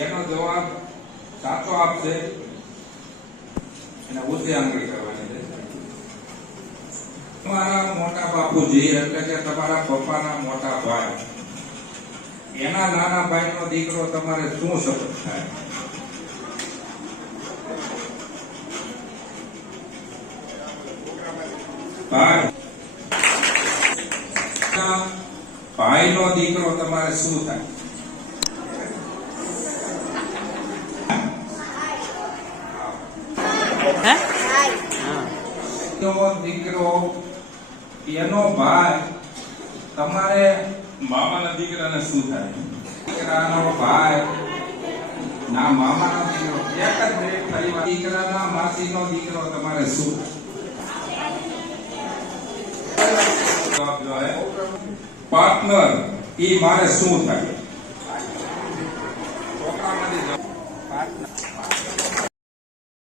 એનો જવાબ સાચો આપશે એને ઉદય આંગળી કરવાની છે. તમારા મોટા બાપુજી એટલે કે તમારા પપ્પાના મોટા ભાઈ, એના નાના ભાઈનો દીકરો તમારે શું શપથ થાય? ભાઈ નો દીકરો તમારે શું થાય? દીકરો, એનો ભાઈ તમારે મામાના દીકરાને શું થાય? દીકરાનો ભાઈ, ના, મામાનો દીકરો, એક જ દીકરા ના દીકરાના માસીનો દીકરો તમારે શું? પાર્ટનર એ મારે શું થાય? あ。